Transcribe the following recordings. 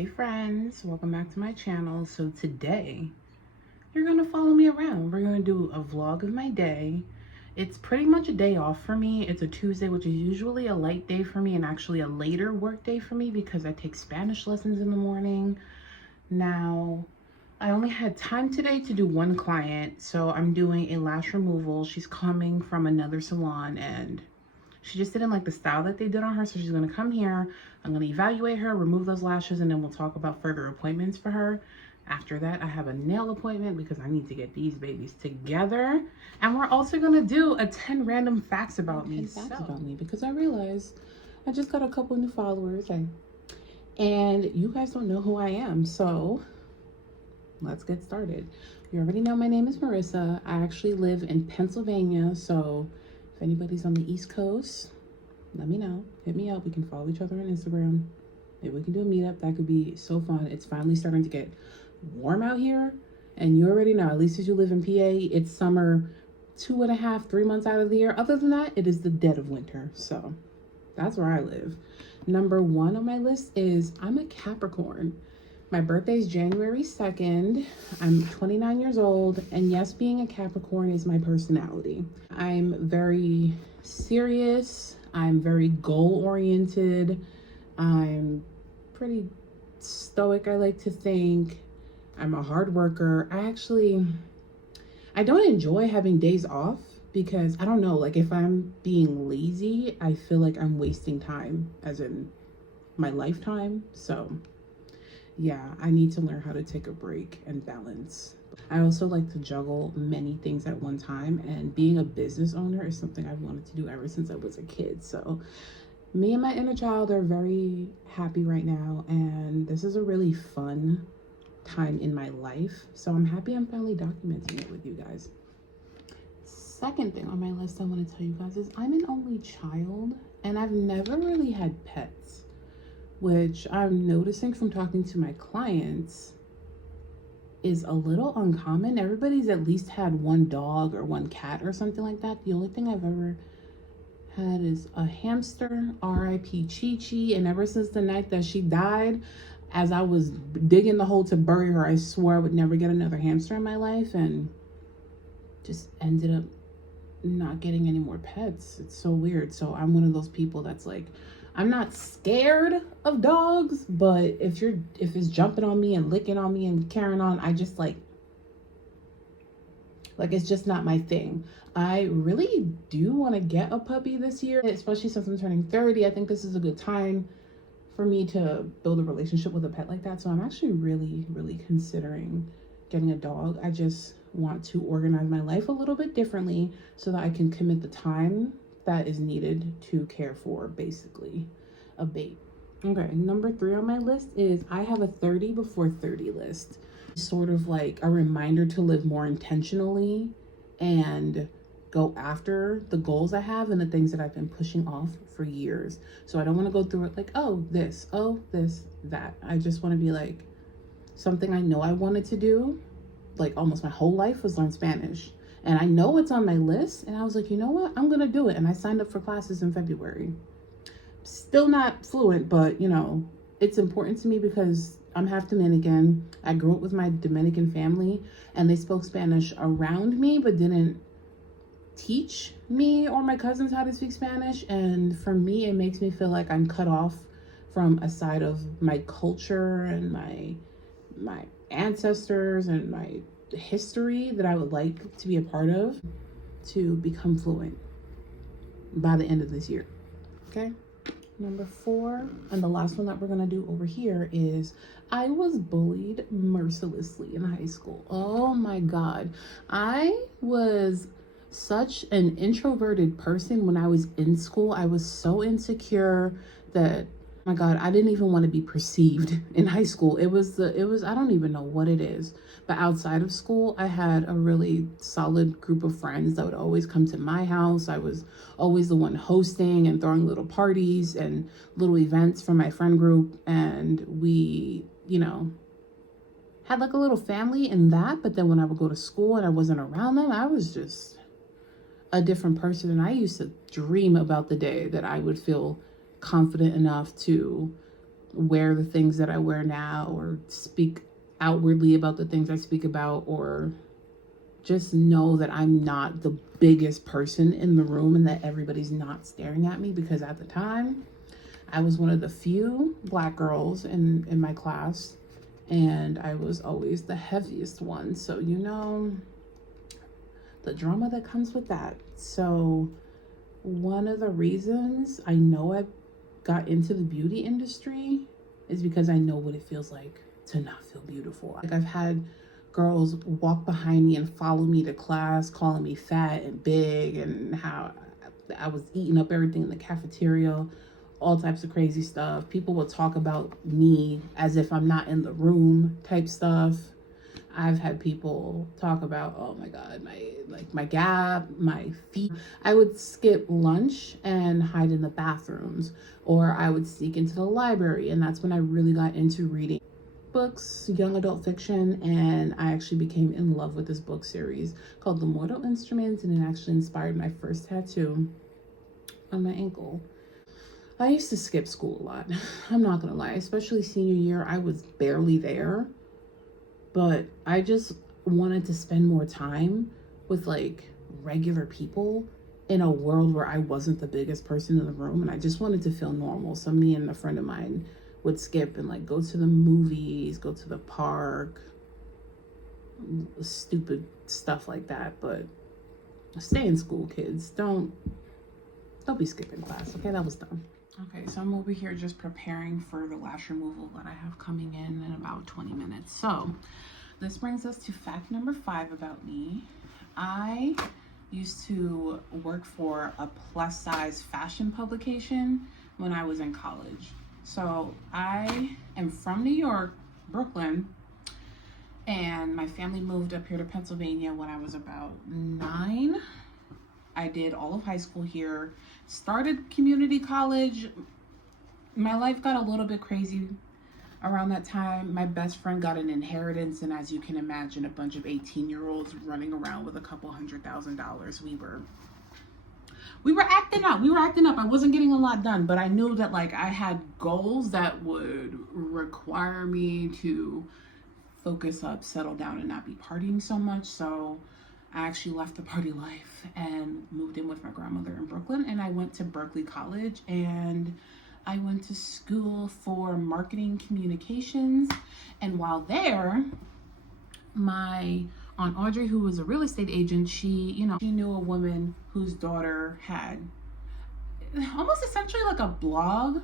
Hey friends, welcome back to my channel. So today you're gonna follow me around. We're gonna do a vlog of my day. It's pretty much a day off for me. It's a Tuesday, which is usually a light day for me and actually a later work day for me because I take Spanish lessons in the morning. Now, I only had time today to do one client, so I'm doing a lash removal. She's coming from another salon and she just didn't like the style that they did on her, so she's gonna come here. I'm gonna evaluate her, remove those lashes, and then we'll talk about further appointments for her. After that, I have a nail appointment because I need to get these babies together. And we're also gonna do a 10 random facts about me. Because I realized I just got a couple new followers and you guys don't know who I am, so let's get started. You already know my name is Marissa. I actually live in Pennsylvania, so if anybody's on the East Coast, let me know. Hit me up. We can follow each other on Instagram. Maybe we can do a meetup. That could be so fun. It's finally starting to get warm out here. And you already know, at least as you live in PA, it's summer 2.5, 3 months out of the year. Other than that, it is the dead of winter. So that's where I live. Number 1 on my list is I'm a Capricorn. My birthday is January 2nd. I'm 29 years old, and yes, being a Capricorn is my personality. I'm very serious. I'm very goal-oriented. I'm pretty stoic, I like to think. I'm a hard worker. I don't enjoy having days off because I don't know, like if I'm being lazy, I feel like I'm wasting time, as in my lifetime. So yeah, I need to learn how to take a break and balance. I also like to juggle many things at one time, and being a business owner is something I've wanted to do ever since I was a kid. So me and my inner child are very happy right now, and this is a really fun time in my life. So I'm happy I'm finally documenting it with you guys. Second thing on my list I want to tell you guys is I'm an only child, and I've never really had pets, which I'm noticing from talking to my clients is a little uncommon. Everybody's at least had one dog or one cat or something like that. The only thing I've ever had is a hamster, R.I.P. Chi-Chi, and ever since the night that she died, as I was digging the hole to bury her, I swore I would never get another hamster in my life, and just ended up not getting any more pets. It's so weird. So I'm one of those people that's like, I'm not scared of dogs, but if it's jumping on me and licking on me and carrying on, I just like it's just not my thing. I really do want to get a puppy this year, especially since I'm turning 30. I think this is a good time for me to build a relationship with a pet like that. So I'm actually really, really considering getting a dog. I just want to organize my life a little bit differently so that I can commit the time that is needed to care for basically a baby. Okay, number 3 on my list is I have a 30 before 30 list. Sort of like a reminder to live more intentionally and go after the goals I have and the things that I've been pushing off for years. So I don't want to go through it like, oh, this, that. I just want to be like, something I know I wanted to do, like almost my whole life, was learn Spanish. And I know it's on my list, and I was like, you know what? I'm gonna do it. And I signed up for classes in February. Still not fluent, but you know, it's important to me because I'm half Dominican. I grew up with my Dominican family, and they spoke Spanish around me, but didn't teach me or my cousins how to speak Spanish. And for me, it makes me feel like I'm cut off from a side of my culture and my ancestors and my history that I would like to be a part of, to become fluent by the end of this year. Okay. Number 4, and the last one that we're gonna do over here, is I was bullied mercilessly in high school. Oh my God. I was such an introverted person when I was in school. I was so insecure that, my God, I didn't even want to be perceived in high school. It was, I don't even know what it is. But outside of school, I had a really solid group of friends that would always come to my house. I was always the one hosting and throwing little parties and little events for my friend group. And we, you know, had like a little family in that. But then when I would go to school and I wasn't around them, I was just a different person. And I used to dream about the day that I would feel confident enough to wear the things that I wear now or speak outwardly about the things I speak about, or just know that I'm not the biggest person in the room and that everybody's not staring at me, because at the time I was one of the few black girls in my class, and I was always the heaviest one. So, you know, the drama that comes with that. So, one of the reasons I know I got into the beauty industry is because I know what it feels like to not feel beautiful. Like, I've had girls walk behind me and follow me to class, calling me fat and big, and how I was eating up everything in the cafeteria, all types of crazy stuff. People will talk about me as if I'm not in the room type stuff. I've had people talk about, oh my God, my gap, my feet. I would skip lunch and hide in the bathrooms, or I would sneak into the library. And that's when I really got into reading books, young adult fiction, and I actually became in love with this book series called The Mortal Instruments, and it actually inspired my first tattoo on my ankle. I used to skip school a lot. I'm not gonna lie, especially senior year, I was barely there, but I just wanted to spend more time with like regular people in a world where I wasn't the biggest person in the room, and I just wanted to feel normal. So me and a friend of mine would skip and like go to the movies, go to the park, stupid stuff like that. But stay in school, kids. Don't be skipping class. Okay, that was dumb. Okay, so I'm over here just preparing for the lash removal that I have coming in about 20 minutes. So this brings us to fact number 5 about me. I used to work for a plus size fashion publication when I was in college. So I am from New York, Brooklyn, and my family moved up here to Pennsylvania when I was about 9. I did all of high school here, started community college. My life got a little bit crazy around that time. My best friend got an inheritance, and as you can imagine, a bunch of 18-year-olds running around with a couple $100,000. We were acting up. I wasn't getting a lot done, but I knew that like I had goals that would require me to focus up, settle down, and not be partying so much. So I actually left the party life and moved in with my grandmother in Brooklyn, and I went to Berkeley College, and I went to school for marketing communications. And while there, my Aunt Audrey, who was a real estate agent, she knew a woman whose daughter had almost essentially like a blog,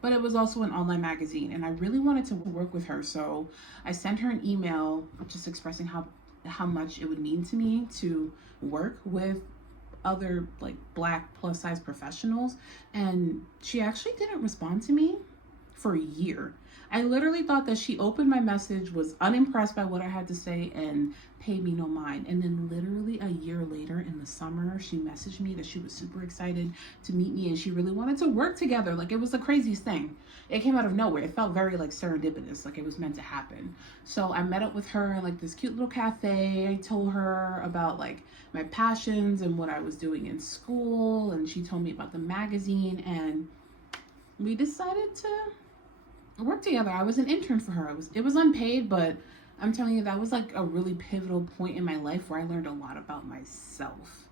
but it was also an online magazine, and I really wanted to work with her. So I sent her an email just expressing how much it would mean to me to work with other like black plus size professionals, and she actually didn't respond to me for a year. I literally thought that she opened my message, was unimpressed by what I had to say, and paid me no mind. And then literally a year later in the summer, she messaged me that she was super excited to meet me and she really wanted to work together. Like, it was the craziest thing. It came out of nowhere. It felt very like serendipitous, like it was meant to happen. So I met up with her in like this cute little cafe. I told her about like my passions and what I was doing in school, and she told me about the magazine, and we decided to work together. I was an intern for her. It was unpaid, but I'm telling you, that was like a really pivotal point in my life where I learned a lot about myself.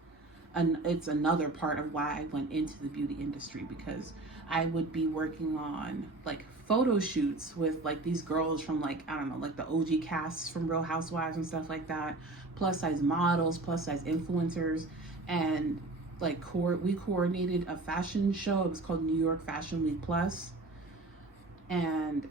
And it's another part of why I went into the beauty industry, because I would be working on like photo shoots with like these girls from like, I don't know, like the OG casts from Real Housewives and stuff like that, plus size models, plus size influencers, and like we coordinated a fashion show. It was called New York Fashion Week Plus, and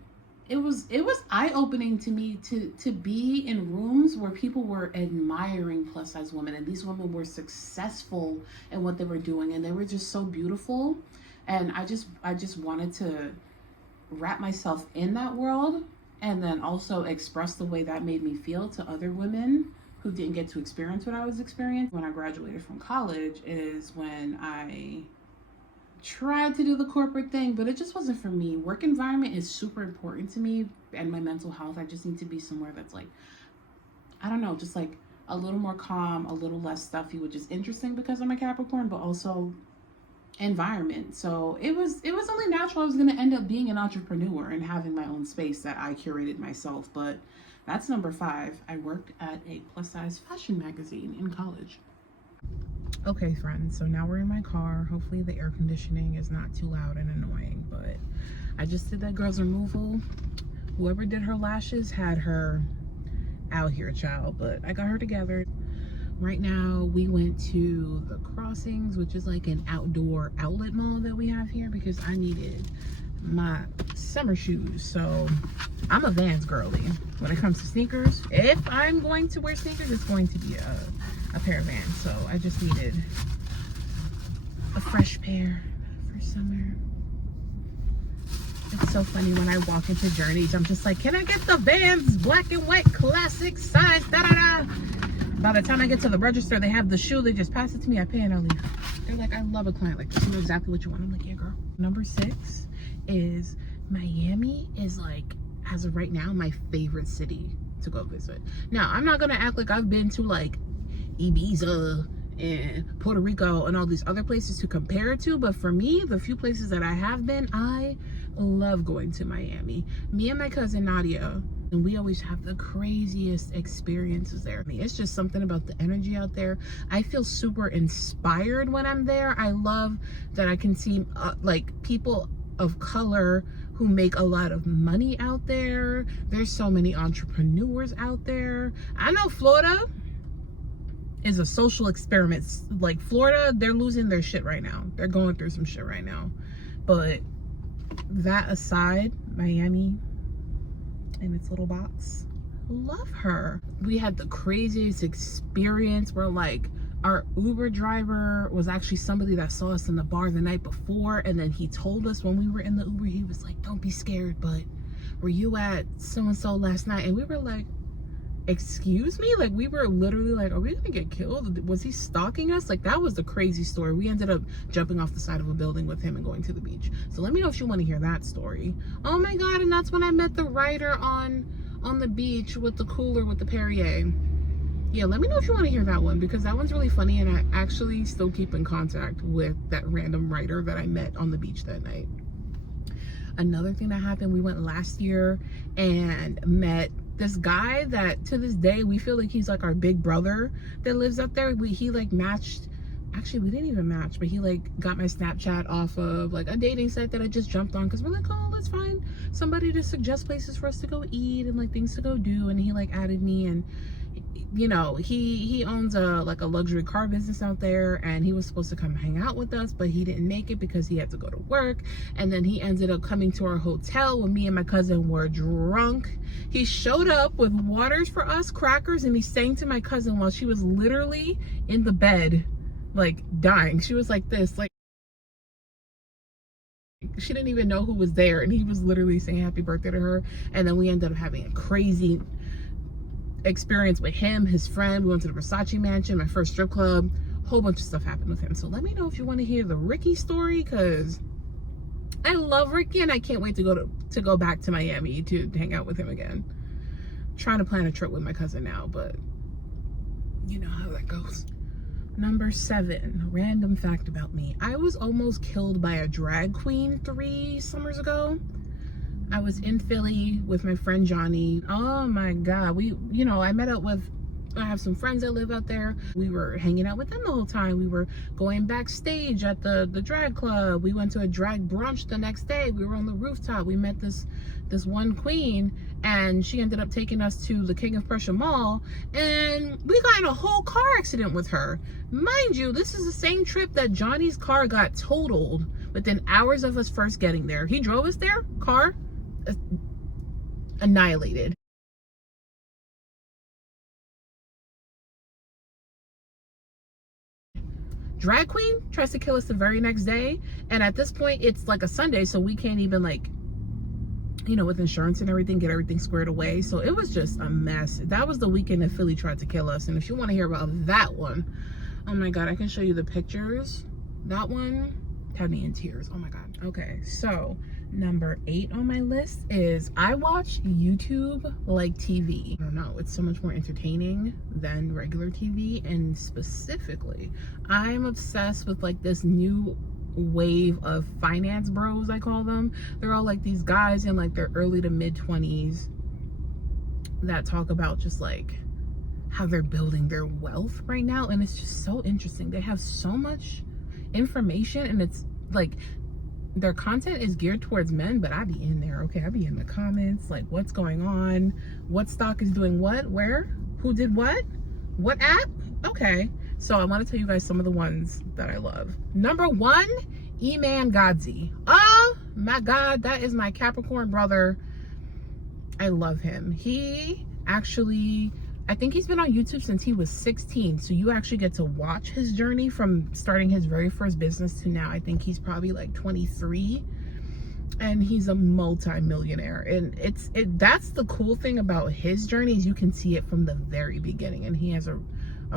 it was eye-opening to me to be in rooms where people were admiring plus size women, and these women were successful in what they were doing, and they were just so beautiful. And I just wanted to wrap myself in that world, and then also express the way that made me feel to other women who didn't get to experience what I was experiencing. When I graduated from college is when I tried to do the corporate thing, but it just wasn't for me. Work environment is super important to me, and my mental health. I just need to be somewhere that's like, I don't know, just like a little more calm, a little less stuffy, which is interesting because I'm a Capricorn, but also environment. So it was only natural I was going to end up being an entrepreneur and having my own space that I curated myself. But that's number 5. I worked at a plus size fashion magazine in college. Okay, friends, so now we're in my car. Hopefully the air conditioning is not too loud and annoying, but I just did that girl's removal. Whoever did her lashes had her out here, child, but I got her together. Right now we went to the Crossings, which is like an outdoor outlet mall that we have here, because I needed my summer shoes. So I'm a Vans girly when it comes to sneakers. If I'm going to wear sneakers, it's going to be a pair of Vans. So I just needed a fresh pair for summer. It's so funny when I walk into Journeys, I'm just like, can I get the Vans black and white classic size, da da da. By the time I get to the register, they have the shoe, they just pass it to me, I pay and I leave. They're like, I love a client like this, you know exactly what you want. I'm like, yeah, girl. Number 6 is Miami is like, as of right now, my favorite city to go visit. Now, I'm not gonna act like I've been to like Ibiza and Puerto Rico and all these other places to compare it to, but for me, the few places that I have been, I love going to Miami. Me and my cousin Nadia, and we always have the craziest experiences there. It's just something about the energy out there. I feel super inspired when I'm there. I love that I can see like people of color who make a lot of money out there. There's so many entrepreneurs out there. I know Florida is a social experiment. Like Florida, they're losing their shit right now. They're going through some shit right now. But that aside, Miami in its little box, love her. We had the craziest experience where like our Uber driver was actually somebody that saw us in the bar the night before, and then he told us when we were in the Uber, he was like, don't be scared, but were you at so-and-so last night? And we were like, excuse me? Like, we were literally like, are we gonna get killed? Was he stalking us? Like, that was the crazy story. We ended up jumping off the side of a building with him and going to the beach. So let me know if you want to hear that story. Oh my god, and that's when I met the writer on the beach with the cooler with the Perrier. Yeah, let me know if you want to hear that one, because that one's really funny, and I actually still keep in contact with that random writer that I met on the beach that night. Another thing that happened, we went last year and met this guy that to this day we feel like he's like our big brother that lives up there. He like matched, actually we didn't even match, but he like got my Snapchat off of like a dating site that I just jumped on, because we're like, oh, let's find somebody to suggest places for us to go eat and like things to go do. And he like added me, and you know, he owns a like a luxury car business out there, and he was supposed to come hang out with us, but he didn't make it because he had to go to work. And then he ended up coming to our hotel when me and my cousin were drunk. He showed up with waters for us, crackers, and he sang to my cousin while she was literally in the bed like dying. She was like this, like she didn't even know who was there, and he was literally saying happy birthday to her. And then we ended up having a crazy experience with him, his friend. We went to the Versace mansion, my first strip club. A whole bunch of stuff happened with him. So let me know if you want to hear the Ricky story, because I love Ricky and I can't wait to go back to Miami to hang out with him again. I'm trying to plan a trip with my cousin now, but you know how that goes. Number 7, random fact about me. I was almost killed by a drag queen 3 summers ago. I was in Philly with my friend Johnny. Oh my god, I met up with, I have some friends that live out there. We were hanging out with them the whole time. We were going backstage at the drag club. We went to a drag brunch the next day. We were on the rooftop. We met this one queen, and she ended up taking us to the King of Prussia Mall, and we got in a whole car accident with her. Mind you, this is the same trip that Johnny's car got totaled within hours of us first getting there. He drove us there, car annihilated. Drag queen tries to kill us the very next day, and at this point it's like a Sunday, so we can't even, like, you know, with insurance and everything, get everything squared away. So it was just a mess. That was the weekend that Philly tried to kill us. And if you want to hear about that one, oh my god, I can show you the pictures. That one had me in tears. Oh my god. Okay, so number 8 on my list is I watch YouTube like TV. I don't know, it's so much more entertaining than regular TV. And specifically, I'm obsessed with like this new wave of finance bros, I call them. They're all like these guys in like their early to mid 20s that talk about just like how they're building their wealth right now, and it's just so interesting. They have so much information, and it's like their content is geared towards men, but I be in there, okay? I be in the comments, like, what's going on? What stock is doing what? Where? Who did what? What app? Okay. So I want to tell you guys some of the ones that I love. Number 1, Eman Godzi. Oh my God, that is my Capricorn brother. I love him. He actually, I think he's been on YouTube since he was 16. So you actually get to watch his journey from starting his very first business to now. I think he's probably like 23, and he's a multi-millionaire. And that's the cool thing about his journey, is you can see it from the very beginning. And he has a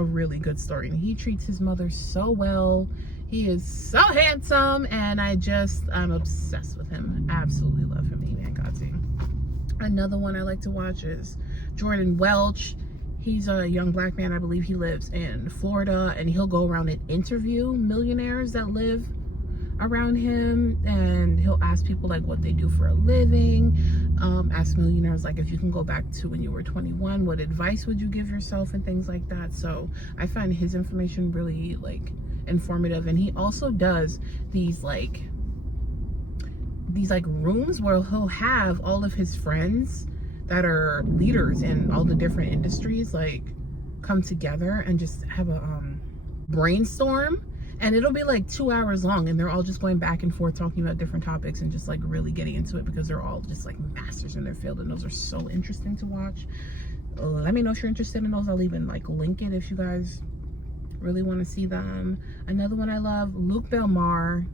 really good story, and he treats his mother so well. He is so handsome, and I'm obsessed with him. Absolutely love him, Eman Godzi. Another one I like to watch is Jordan Welch. He's a young black man. I believe he lives in Florida, and he'll go around and interview millionaires that live around him, and he'll ask people like what they do for a living, ask millionaires like, if you can go back to when you were 21, what advice would you give yourself, and things like that. So I find his information really like informative. And he also does these like rooms where he'll have all of his friends that are leaders in all the different industries like come together and just have a brainstorm, and it'll be like 2 hours long, and they're all just going back and forth talking about different topics and just like really getting into it, because they're all just like masters in their field, and those are so interesting to watch. Let me know if you're interested in those. I'll even like link it if you guys really want to see them. Another one I love, Luke Belmar.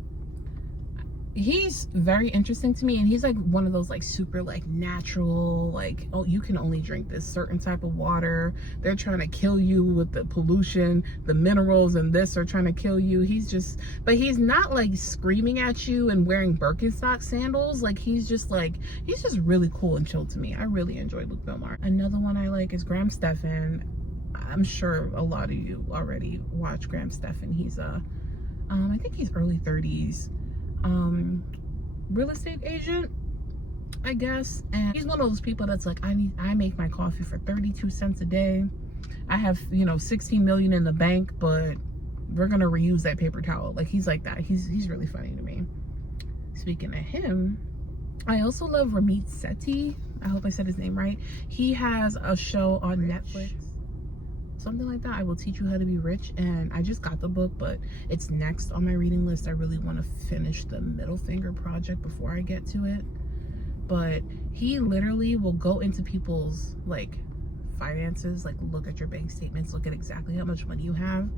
He's very interesting to me, and he's like one of those like super like natural, like, oh, you can only drink this certain type of water, they're trying to kill you with the pollution, the minerals and this are trying to kill you. But he's not like screaming at you and wearing Birkenstock sandals. Like he's just really cool and chill to me. I really enjoy Luke Belmar. Another one I like is Graham Stephan. I'm sure a lot of you already watch Graham Stephan. He's I think he's early 30s. Real estate agent, I guess, and he's one of those people that's like, I make my coffee for 32 cents a day. I have 16 million in the bank, but we're gonna reuse that paper towel. Like he's like that. He's really funny to me. Speaking of him, I also love Ramit Sethi. I hope I said his name right. He has a show on Netflix, something like that. I Will Teach You How to Be Rich, and I just got the book, but it's next on my reading list. I really want to finish the Middle Finger Project before I get to it. But he literally will go into people's like finances, like look at your bank statements, look at exactly how much money you have,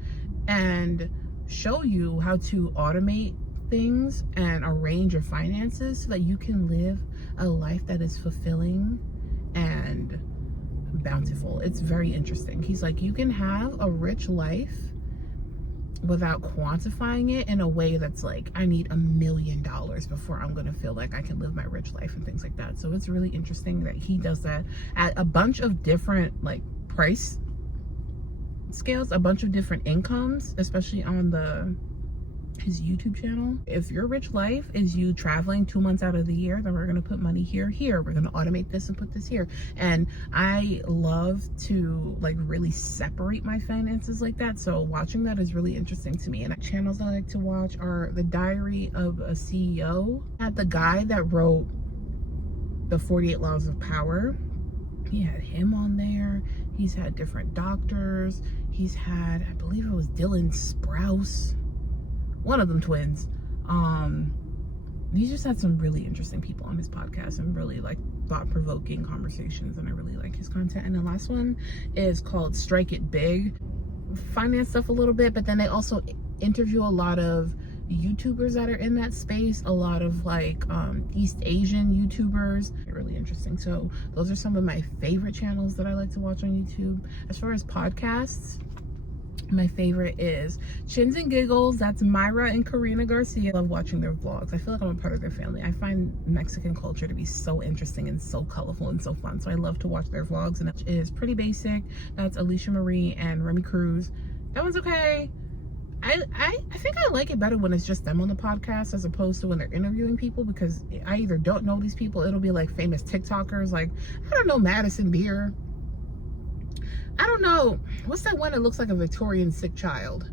and show you how to automate things and arrange your finances so that you can live a life that is fulfilling and bountiful. It's very interesting. He's like, you can have a rich life without quantifying it in a way that's like, I need $1 million before I'm gonna feel like I can live my rich life and things like that. So it's really interesting that he does that at a bunch of different like price scales, a bunch of different incomes, especially on his YouTube channel. If your rich life is you traveling 2 months out of the year, then we're gonna put money here. We're gonna automate this and put this here. And I love to like really separate my finances like that. So watching that is really interesting to me. And channels I like to watch are The Diary of a CEO. Had the guy that wrote The 48 Laws of Power. He had him on there. He's had different doctors. He's had, I believe it was Dylan Sprouse, one of them twins. He just had some really interesting people on his podcast and really like thought-provoking conversations, and I really like his content. And the last one is called Strike It Big. Finance stuff a little bit, but then they also interview a lot of YouTubers that are in that space, a lot of like East Asian YouTubers. Really interesting. So those are some of my favorite channels that I like to watch on YouTube. As far as podcasts, my favorite is Chins and Giggles. That's Myra and Karina Garcia. I love watching their vlogs. I feel like I'm a part of their family. I find Mexican culture to be so interesting and so colorful and so fun. So I love to watch their vlogs. And that is Pretty Basic. That's Alicia Marie and Remy Cruz. That one's okay. I think I like it better when it's just them on the podcast as opposed to when they're interviewing people, because I either don't know these people. It'll be like famous TikTokers, like, I don't know, Madison Beer. I don't know, what's that one that looks like a Victorian sick child?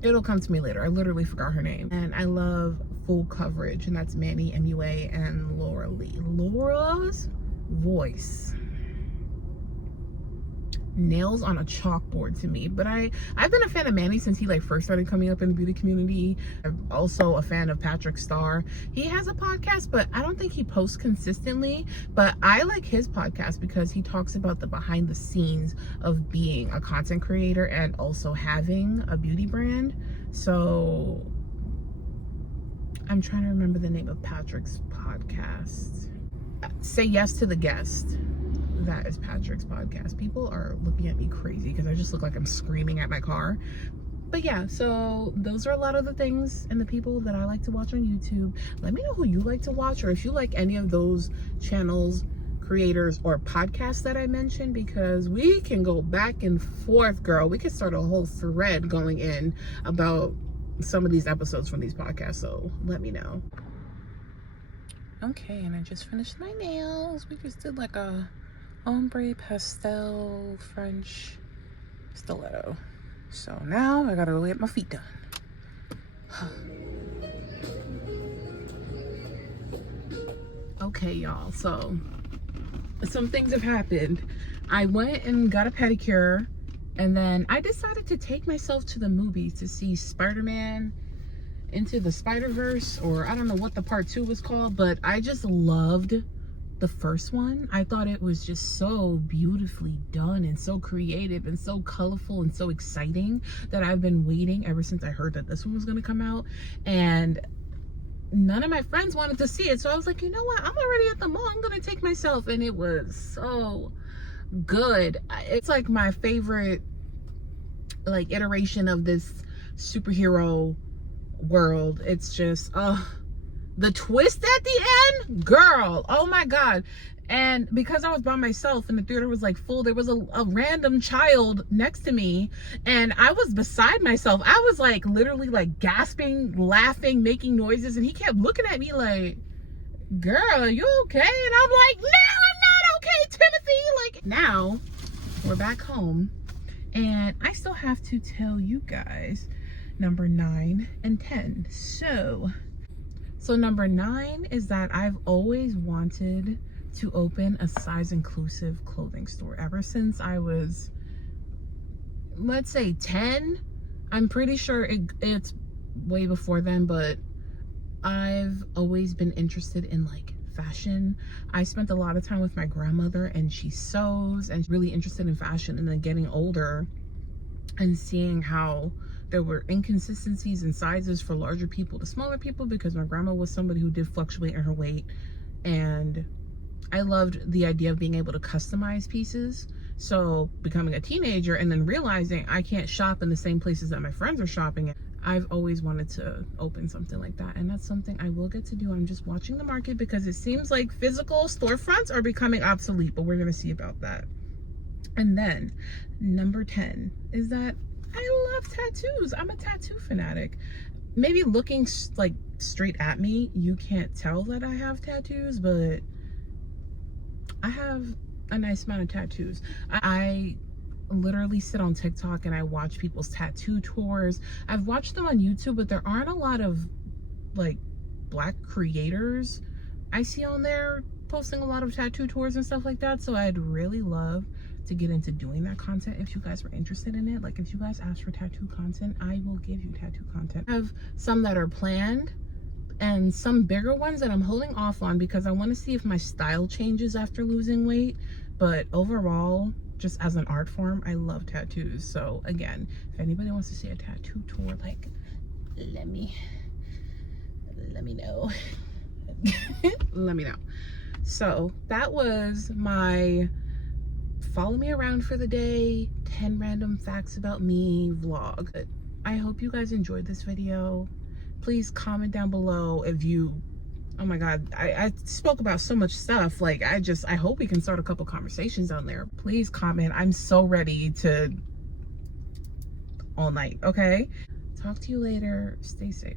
It'll come to me later. I literally forgot her name. And I love Full Coverage, and that's Manny MUA and Laura Lee. Laura's voice nails on a chalkboard to me. But I've been a fan of Manny since he like first started coming up in the beauty community. I'm also a fan of Patrick Starr. He has a podcast, but I don't think he posts consistently. But I like his podcast because he talks about the behind the scenes of being a content creator and also having a beauty brand. So I'm trying to remember the name of Patrick's podcast. Say Yes to the Guest. That is Patrick's podcast. People are looking at me crazy because I just look like I'm screaming at my car. But yeah, so those are a lot of the things and the people that I like to watch on YouTube. Let me know who you like to watch, or if you like any of those channels, creators, or podcasts that I mentioned, because we can go back and forth, girl. We could start a whole thread going in about some of these episodes from these podcasts, so let me know. Okay, and I just finished my nails. We just did like a ombre pastel French stiletto. So now I gotta go get my feet done. Okay, y'all, so some things have happened. I went and got a pedicure, and then I decided to take myself to the movies to see Spider-Man Into the Spider-Verse, or I don't know what the part 2 was called, but I just loved the first one. I thought it was just so beautifully done and so creative and so colorful and so exciting that I've been waiting ever since I heard that this one was going to come out. And none of my friends wanted to see it, so I was like, you know what, I'm already at the mall, I'm gonna take myself. And it was so good. It's like my favorite like iteration of this superhero world. It's just the twist at the end, girl, oh my god. And because I was by myself and the theater was like full, there was a random child next to me, and I was beside myself. I was like literally like gasping, laughing, making noises, and he kept looking at me like, girl, are you okay? And I'm like, no, I'm not okay, Timothy. Like, now we're back home, and I still have to tell you guys number 9 and 10. So number 9 is that I've always wanted to open a size inclusive clothing store ever since I was, let's say, 10. I'm pretty sure it's way before then, but I've always been interested in like fashion. I spent a lot of time with my grandmother, and she sews and really interested in fashion. And then getting older and seeing how there were inconsistencies in sizes for larger people to smaller people, because my grandma was somebody who did fluctuate in her weight, and I loved the idea of being able to customize pieces. So becoming a teenager and then realizing I can't shop in the same places that my friends are shopping at, I've always wanted to open something like that, and that's something I will get to do. I'm just watching the market because it seems like physical storefronts are becoming obsolete, but we're gonna see about that. And then number 10 is that I love tattoos. I'm a tattoo fanatic. Maybe looking like straight at me, you can't tell that I have tattoos, but I have a nice amount of tattoos. I literally sit on TikTok and I watch people's tattoo tours. I've watched them on YouTube, but there aren't a lot of like Black creators I see on there posting a lot of tattoo tours and stuff like that. So I'd really love to get into doing that content if you guys were interested in it. Like, if you guys ask for tattoo content, I will give you tattoo content. I have some that are planned and some bigger ones that I'm holding off on because I want to see if my style changes after losing weight. But overall, just as an art form, I love tattoos. So again, if anybody wants to see a tattoo tour, like, let me know. Let me know. So that was my follow me around for the day 10 random facts about me vlog. I hope you guys enjoyed this video. Please comment down below if you Oh my God, I spoke about so much stuff. Like, I hope we can start a couple conversations on there. Please comment. I'm so ready to all night, okay? Talk to you later. Stay safe.